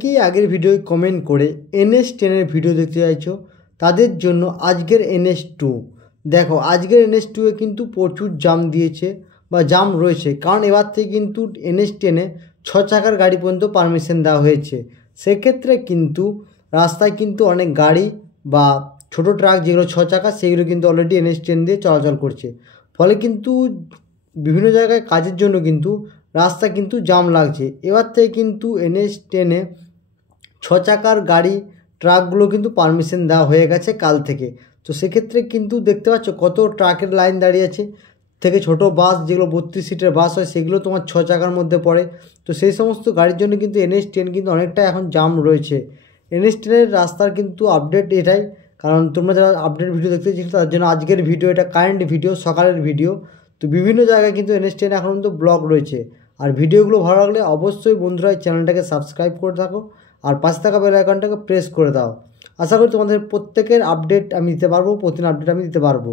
কি আগের video comment করে NH10 এর ভিডিও দেখতে চাইছো তাদের জন্য আজকের NH2 দেখো। আজকের NH2 এ কিন্তু প্রচুর জাম দিয়েছে বা জাম রয়েছে, কারণ এবার থেকে কিন্তু NH10 এ 6 চাকার গাড়ি পর্যন্ত পারমিশন দেওয়া হয়েছে। সেক্ষেত্রে কিন্তু রাস্তায় কিন্তু অনেক গাড়ি বা ছোট ট্রাক যেগুলো 6 চাকা সেগুলো কিন্তু অলরেডি NH10 দিয়ে চলাচল করছে। ফলে কিন্তু বিভিন্ন জায়গায় কাজের জন্য কিন্তু রাস্তা কিন্তু জাম লাগছে। এবার থেকে কিন্তু NH10 এ 6 চাকার গাড়ি ট্রাকগুলো কিন্তু পারমিশন দেওয়া হয়ে গেছে কাল থেকে। তো সেক্ষেত্রে কিন্তু দেখতে পাচ্ছ কত ট্রাকের লাইন দাঁড়িয়ে আছে। থেকে ছোট বাস যেগুলো 32 সিটের বাস হয় সেগুলো তোমার 6 চাকার মধ্যে পড়ে। তো সেই সমস্ত গাড়ির জন্য কিন্তু NH10 কিন্তু অনেকটা এখন জাম রয়েছে। NH10 এর রাস্তার কিন্তু আপডেট এটাই, কারণ তোমরা যারা আপডেট ভিডিও দেখতে চাইছো তার জন্য আজকের ভিডিও এটা কারেন্ট ভিডিও, সকালের ভিডিও। তো বিভিন্ন জায়গায় কিন্তু NH10 এখন কিন্তু ব্লক রয়েছে। আর ভিডিওগুলো ভালো লাগলে অবশ্যই বন্ধুরা এই চ্যানেলটাকে সাবস্ক্রাইব করে থাকো আর পাশে থাকা বেল আইকনটাকে প্রেস করে দাও। আশা করি তোমাদের প্রত্যেকের আপডেট আমি দিতে পারবো, প্রতিদিন আপডেট আমি দিতে পারবো।